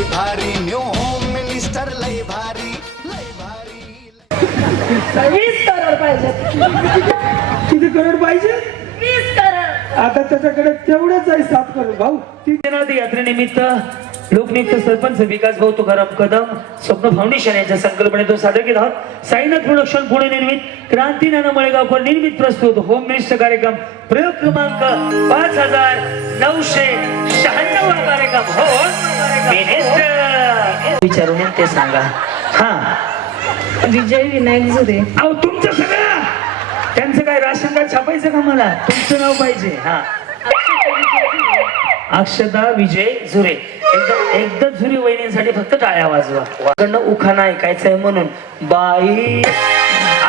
लय भारी new home minister लय भारी 20 करोड पाहिजे. किती करोड पाहिजे? 20 करोड. आता त्याच्याकडे तेवढंच आहे 7 करोड भाऊ. यात्रेनिमित्त लोकनियुक्त सरपंच विकास भाऊ तुकाराम कदम स्वप्न फाउंडेशन यांच्या संकल्पनेतून सादर केला आहोत. साईनाथ प्रोडक्शन पुणे निर्मित क्रांती नाना मळेगावकर निर्मित प्रस्तुत होम मिनिस्टर कार्यक्रम प्रयोग क्रमांक 5996 कार्यक्रम होम मिनिस्टर विचारून ते सांगा. हा विजय विनायक झुरे. अहो तुमचं सगळं त्यांचं काय राशन कार्ड छापायचं का? मला तुमचं नाव पाहिजे. हा अक्षता विजय झुरे. एकदा झुरे वहिनींसाठी फक्त टाळ्या वाजवा. वाकडनं उखाणा ऐकायचा आहे म्हणून बाई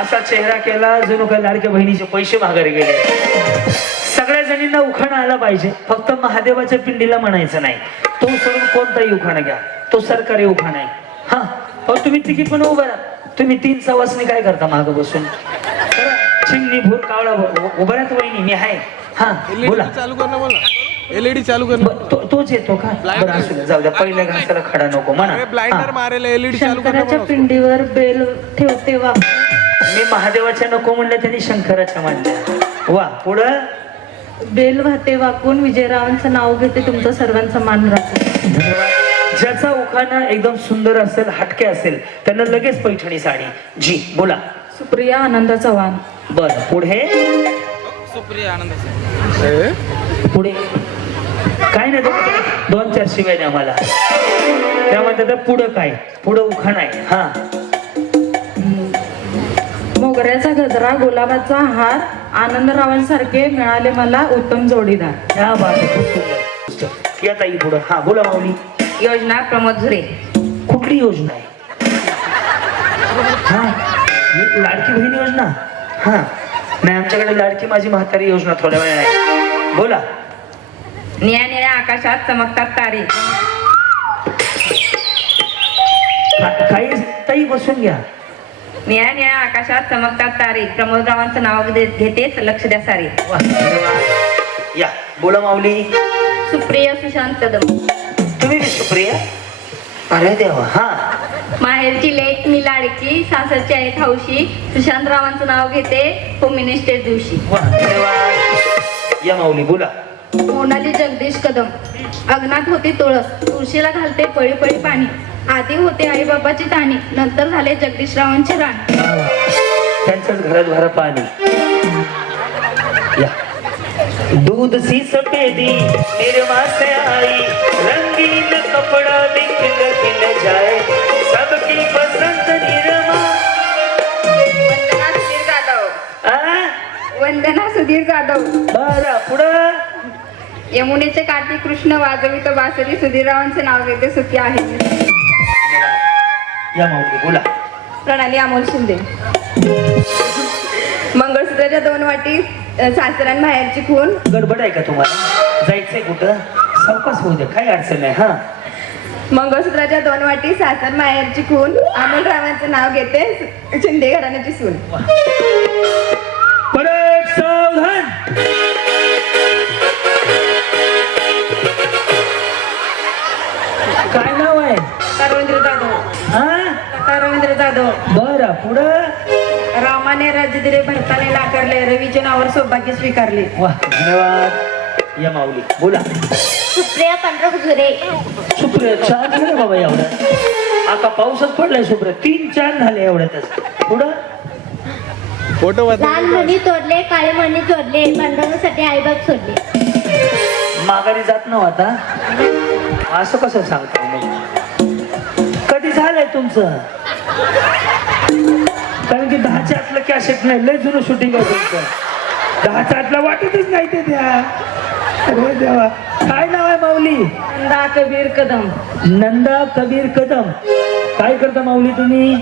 असा चेहरा केला जणू काय लाडक्या बहिणीचे पैसे माघारी गेले. सगळ्या जणींना उखाणा आला पाहिजे. फक्त महादेवाच्या पिंडीला म्हणायचं नाही. तो सोडून कोणताही उखाणा घ्या, तो सरकारी उखाणा आहे. हा अहो तुम्ही तिकीट पण उभा राहा. तुम्ही 3 सवासनी काय करता माग बसून? चिंगणी भूर कावळा उभा राहत वहिनी मी आहे. हा बोला. चालू कर ना, बोला. एलईडी चालू कर ना. तोच येतो का? बरं असू दे, जाऊ द्या. पहिल्या घासाला खडा नको म्हणा. ब्लाइंडर मारेल. एलईडी चालू कर ना. शंकराच्या पिंडीवर बेल ठेवते वा. मी महादेवाच्या नको म्हणलं त्यांनी शंकराच्या मानल्या. वा पुढं बेल वाहते वाकून विजयरावांचं नाव घेते तुमचं सर्वांचा मान राखते. ज्याचा उखाणा एकदम सुंदर असेल, हटके असेल, त्यांना लगेच पैठणी साडी. जी बोला. सुप्रिया आनंद चव्हाण. बर पुढे. सुप्रिया आनंद. पुढे काय नाही, 2-4 शिवाय द्या मला. त्यामध्ये पुढं काय? पुढं उखाणा आहे. हा मोगऱ्याचा गजरा गुलाबाचा हार आनंदरावांसारखे मिळाले मला उत्तम जोडीदार. क्या बात आहे, खूप सुंदर. या ताई पुढं. हा बोला माऊली. योजना प्रमोद झुरे. कुठली योजना आहे? हा लाडकी बहीण योजना. हा नाही, आमच्याकडे लाडकी माझी म्हातारी योजना थोड्या वेळ आहे. बोला. निळ्या निळ्या आकाशात चमकतात तारे. काही ताई बसून घ्या. निळ्या निळ्या आकाशात चमकतात तारे प्रमोदरावांचं नाव घेतेच लक्ष द्या सारे. वा, धन्यवाद. या बोला माऊली. सुप्रिया सुशांत कदम. तुम्ही बी सुप्रिया? अरे देवा. हा माहेरची लेक मी लाडकी सासरची आहे हौशी सुशांतरावांचं नाव घेते होम मिनिस्टर दिवशी. वा, धन्यवाद. या माऊली बोला. मोनाली जगदीश कदम. अग्नात होती तुळस तुळशीला घालते पळी पळी पाणी. आधी होते आई बाबाची ताणी नंतर झाले जगदीशरावांची राणी. त्यांच्याच घरात भरा पाणी. या. दूध सी सफेदी निर्मा से आई रंगीन कपड़ा भी खिल खिल जाए सबकी पसंद निरमा. वंदना सुधीर जाधव. वंदना सुधीर जाधव. बरं पुढं. यमुनेचे काठी कृष्ण वाजवित बासरी सुधीररावांचे नाव घेते सुखी आहे. या माऊली बोला. प्रणाली अमोल शिंदे. मंगळसूत्राच्या 2 वाटी सासऱ्यां बाहेरची खून. गडबड आहे का तुम्हाला? जायचंय कुठं? सावकाश होऊ दे, काही अडचण नाही. हा मंगळसूत्राच्या 2 वाटी सासर माहेरची खून अमोलरावांचं नाव घेते शिंदे घराण्याची सून. परत सावधान. काय नाव आहे? रवींद्र जाधव. हा रवींद्र जाधव. बरं पुढं. रामाने राज्य दिले भरताने नाकारले रवीच्या नावावर सौभाग्य स्वीकारले. वा, धन्यवाद. या माऊली बोला. सुप्रिया पांढरक झुरे. सुप्रिया 4 झाले बाबा एवढ्यात. आता पाऊसच पडलाय. सुप्रिया 3-4 झाले एवढ्यातच. पुढं. फोटो लाल मणी तोडले काळे मणी जोडले भांडवण्यासाठी आईबाप सोडले. माघारी जात नव्हता. असं कसं सांगता मग? कधी झालंय तुमचं? कारण की 10च्या आतलं कॅसेट नाही. लय जुनं शूटिंग आहे तुमचं. 10च्या आतलं वाटतच नाही ते द्या. अरे देवा. काय नाव आहे माऊली? नंदा कबीर कदम. नंदा कबीर कदम. काय करता माऊली तुम्ही?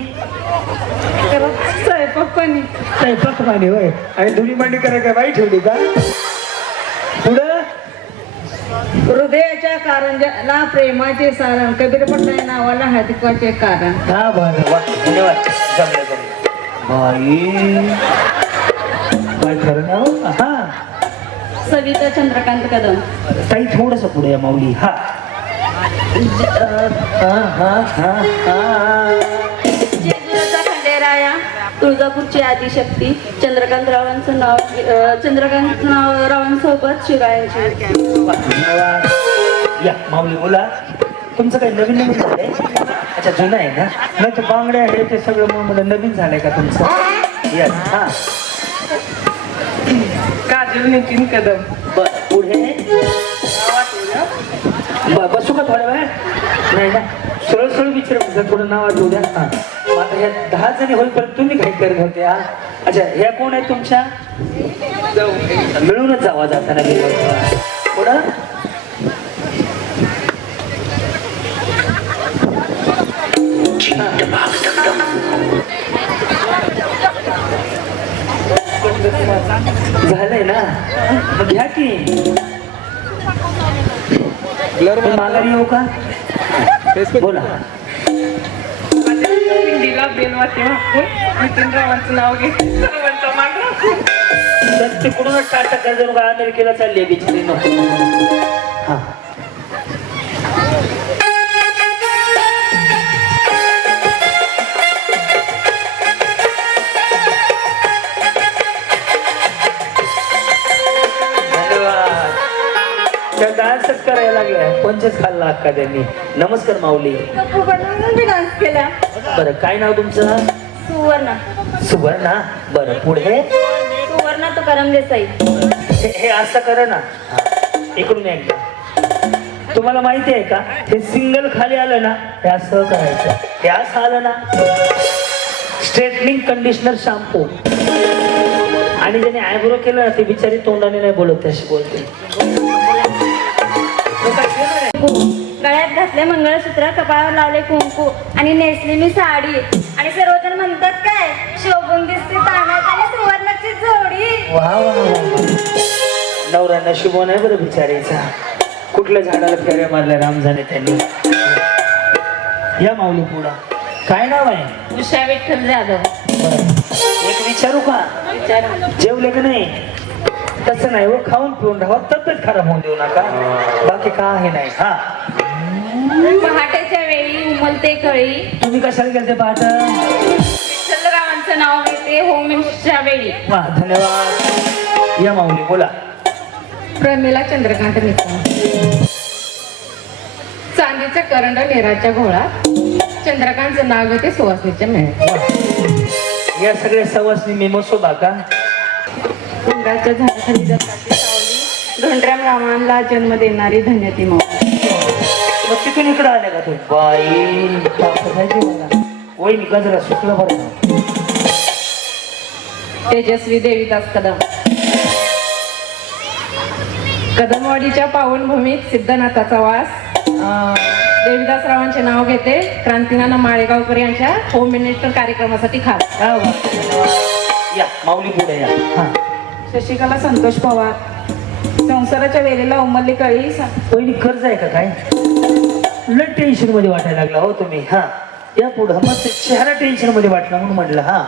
स्वयंपाक पाणी. स्वयंपाक पाणी होय. आणि धुणी मांडी करायला बाई ठेवली का? पुढं. हृदयाच्या कारंजाला प्रेमाचे सारण कबीर पटनाय नावाला हातिकाचे कारण. हा बरं. वा, धन्यवाद. जमलं जमलं. बाई काय खरं नाव. हा सविता चंद्रकांत कदम. ताई थोडस पुढे या माऊली. हा जेजुरीचा खंडेराया, तुळजापूरची आदिशक्ती, चंद्रकांतरावांचं नाव, चंद्रकांतरावांसोबत शिवरायांची. या माऊली बोला. तुमचं काही नवीन नवीन झालंय? अच्छा जुनं आहे ना? नाही तर बांगड्या आहे ते सगळं मग मला नवीन झालंय का तुमचं? यस हा. काजल नितीन कदम. बर पुढे बसू का थोड्या वेळ? नाही ना, सरळ सरळ विचार थोडं नाव आठवू द्या. हा मग आता ह्या 10 जणी होईपर्यंत तुम्ही काही करत होते. हा अच्छा, ह्या कोण आहे तुमच्या? मिळूनच जावा जाताना मी पुढं. झालंय ना, मग घ्या की. माघारी येऊ का? बोला. हिंदीला बेलवाते वाकून नितीन रावांचं नाव घेते सर्वांचा मान राखून. तर तिकडूनच टाटा कर का अमेरिकेला चालली बिचारी नको. हा त्या डान्सच करायला लागल्या. पंचच खाल्ला अक्का त्यांनी. नमस्कार माऊली. डान्स केला. बरं काय नाव तुमचं? सुवर्णा. सुवर्णा. बरं पुढे. सुवर्णा तुकाराम देसाई. हे असं करा ना, इकडून एकदा. तुम्हाला माहिती आहे का, हे सिंगल खाली आलं ना, हे असं करायचं. हे असं आलं ना, स्ट्रेटनिंग कंडिशनर शॅम्पू. आणि ज्याने आयब्रो केलं ना, ते बिचारी तोंडाने नाही बोलत, त्याशी बोलते. गळ्यात घातले मंगळसूत्र, कपाळावर लावले कुंकू आणि नेसली मी साडी. आणि सर्वजण म्हणतात काय, शोभून दिसते तानात आणि सुवर्णाची जोडी. वा वा वा. नवरा नशिबवान आहे बरं बिचारीचा. कुठल्या झाडाला फेऱ्या मारल्या रामजाने त्यांनी. या माऊली पुढा. काय नाव आहे? उषा विठ्ठल जाधव. एक विचारू का? जेवले का नाही? तसं नाही हो, खाऊन पिऊन राहा, तब्येत खराब होऊन देऊ नका, बाकी काही नाही. हा पहाटेच्या वेळी उमलते कळी. तुम्ही कशाला गेलते पहाट? विठ्ठलरावांचं नाव घेते होम मिनिस्टरच्या वेळी. वा धन्यवाद. या माऊली बोला. प्रमिला चंद्रकांत मित्र. चांदीचा करंड नेराच्या घोळात, चंद्रकांतचं नाव घेते सुवासनीच्या मेळ्यात. या सगळ्या सवासनी मी मसोबा का? कुंडाच्या झाडाखाली दत्ताची सावली, धनराम रामांना जन्म देणारी धन्यती माऊली. मग तिथून इकडे आल्या का तू? बाई पाहिजे मला. वहिनी गजरा सुटला बरं. तेजस्वी देवीदास कदम. कदमवाडीच्या पावनभूमीत सिद्धनाथाचा वास. देवीदास रावांचे नाव घेते, क्रांतीनाना माळेगावकर यांच्या होम मिनिस्टर कार्यक्रमासाठी खास. या माऊली पुढे या. हा शशिकला संतोष पवार. संसाराच्या वेळेला उमरली कळी. वहिनी कर्ज आहे का काय? लय टेन्शन मध्ये वाटायला लागला हो तुम्ही. हा या पुढं. मग ते चेहरा टेन्शन मध्ये वाटला म्हणून म्हटलं. हा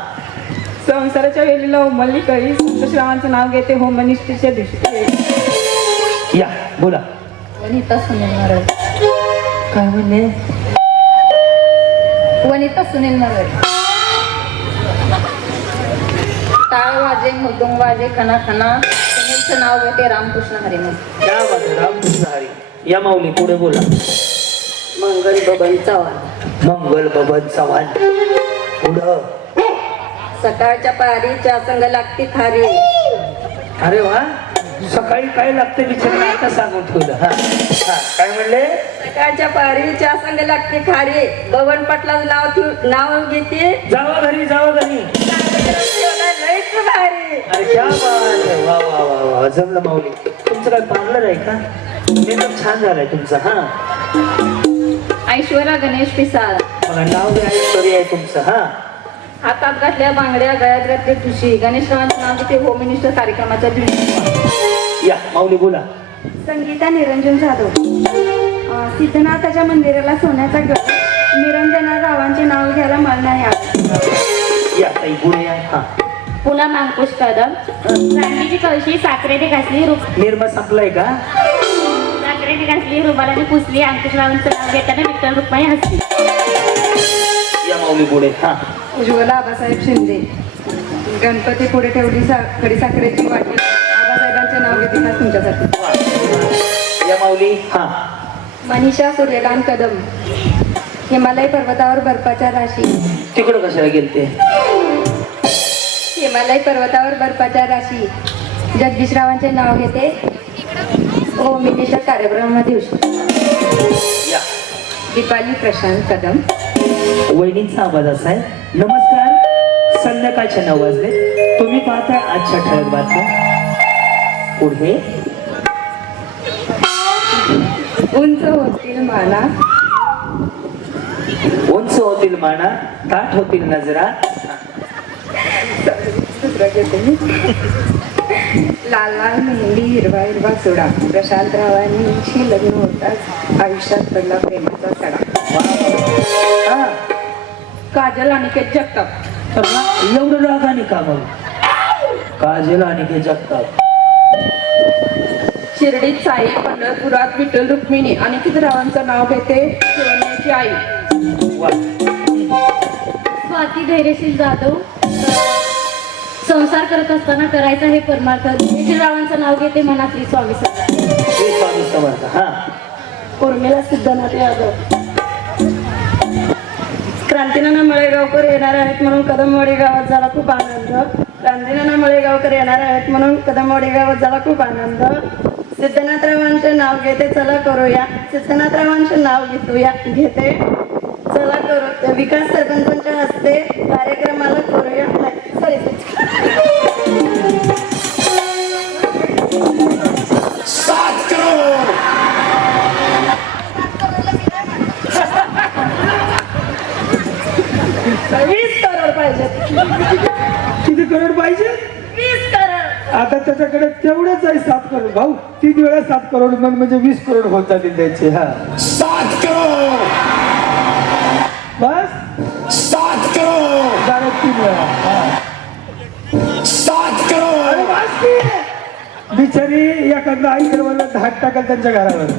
संसाराच्या वेळेला उमरली कळी. संतोष रावांचं नाव घेते होम मिनिस्टरच्या दिवशी. या बोला. वनिता सुनील मरळ. काय म्हणले? वनिता सुनील मरळ. टाळ वाजे मृदुंग वाजे खना खना. सुनीलचं नाव घेते रामकृष्ण हरिमन. क्या बात आहे, रामकृष्ण हरी. या माऊली पुढे बोला. मंगल बबन चव्हाण. मंगल बबन चव्हाण. पुढं. सकाळच्या पारीच्या संग लागती खारी. अरे वा, सकाळी काय लागतं विचारलं, आता सांगून ठेवलं. हा हा काय म्हणले? सकाळच्या पारीच्या संग लागती खारी. बबन पाटलाचं नाव घेते. जावा घरी, जावा घरी. लईच भारी. अरे क्या बात आहे. वा वा वा वा, जमलं माऊली. तुमचं काय पार्लर आहे का? एकदम छान झालंय तुमचं. हा ऐश्वर्या गणेश पिसाळ. मला नाव बी ऐश्वर्या आहे तुमचं. हा हातात घातल्या बांगड्या, गळ्यात घातले ठुशी. गणेशरावांचं नाव घेते होम मिनिस्टर कार्यक्रमाच्या दिवशी. या माऊली बोला. संगीता निरंजन जाधव. सिद्धनाथाच्या मंदिराला सोन्याचा गड. निरंजना रावांचे नाव घ्यायला मला नाही आवडत. या ताई पुढे या. हा पुन्हा मांकुश कदम. चांदीची कळशी साखरेने घासली. निर्मा संपलाय का? साखरे पायऱ्याने घासली रुमालाने पुसली अंकुशरावांचं नाव घेताना विठ्ठल रुक्माई हसली. या माऊली पुढे हा. उज्ज्वला आबासाहेब शिंदे. गणपती पुढे ठेवली खडीसाखरेची वाटी. आबासाहेबांचे नाव घेते खास तुमच्यासाठी. या माऊली हा. मनीषा सूर्यकांत कदम. हिमालय पर्वतावर बर्फाच्या राशी. तिकडं कशाला गेलते? हिमालय पर्वतावर बर्फाच्या राशी. जगदीशरावांचे नाव घेते होम मिनिस्टर कार्यक्रमामध्ये या. दीपाली प्रशांत कदम. वहिनींचा आवाज असा आहे. नमस्कार, संध्याकाळचे 9 वाजले. तुम्ही पाहताय आजच्या ठळक बातम्या. पुढे उंच होतील माना. उंच होतील माना, ताठ होतील नजरा. लाल लाल मेहंदी हिरवा हिरवा सोडा. प्रशांत रावांशी लग्न होताच आयुष्यात पडला प्रेमाचा सडा. हा. काजल अनिकेत जगताप. तर ना, एवढं रागाने का मग? काजल आणि जगताप. शिर्डीत साई, पंढरपुरात विठ्ठल रुक्मिणी. अनिकेत रावांचं नाव घेते शिवण्याची आई. वा. स्वाती धैर्यशील जाधव. संसार करत असताना करायचा हे परमार्थ. विठ्ठलरावांचं नाव घेते मनातली स्वामी समर्थ. हे स्वामी समर्थ. हा. उर्मिला सिद्धनाथ यादव. क्रांतीनाना मळेगावकर येणार आहेत म्हणून कदमवाडी गावात झाला खूप आनंद. क्रांतीनाना मळेगावकर येणार आहेत म्हणून कदमवाडी गावात झाला खूप आनंद. सिद्धनाथरावांचे नाव घेते चला करूया. सिद्धनाथरावांचे नाव घेते चला करू. विकास सरपंचांच्या हस्ते कार्यक्रमाला करूया. सॉरी. किती करोड पाहिजे? 20 करोड. आता त्याच्याकडे तेवढंच आहे 7 करोड भाऊ. 3 वेळा 7 करोड म्हणजे 20 करोड होत जातील त्याचे. हा 7 करोड बस 7 करोड झालं 3 वेळा. 7 करोड अरे बस की. बिचारी एखादा आईकडे मला धाक टाकल त्यांच्या घरावर.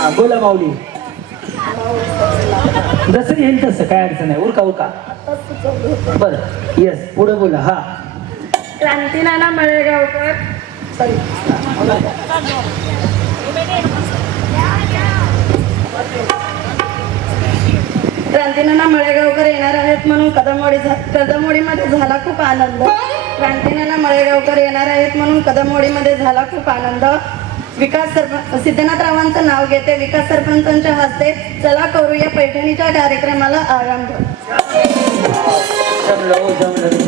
हा बोला माऊली. जसं येईल तसं काय अडचण नाही. उरका उरका. बर. येस पुढे बोला. हा. क्रांतीनाना मळेगावकर. सॉरी. क्रांतीनाना मळेगावकर येणार आहेत म्हणून कदमवाडीमध्ये झाला खूप आनंद. क्रांतीनाना मळेगावकर येणार आहेत म्हणून कदमवाडीमध्ये झाला खूप आनंद. सिद्धनाथरावांचं नाव घेते विकास सरपंचांच्या हस्ते चला करूया पैठणीच्या कार्यक्रमाला आरंभ. जमलं जमलं.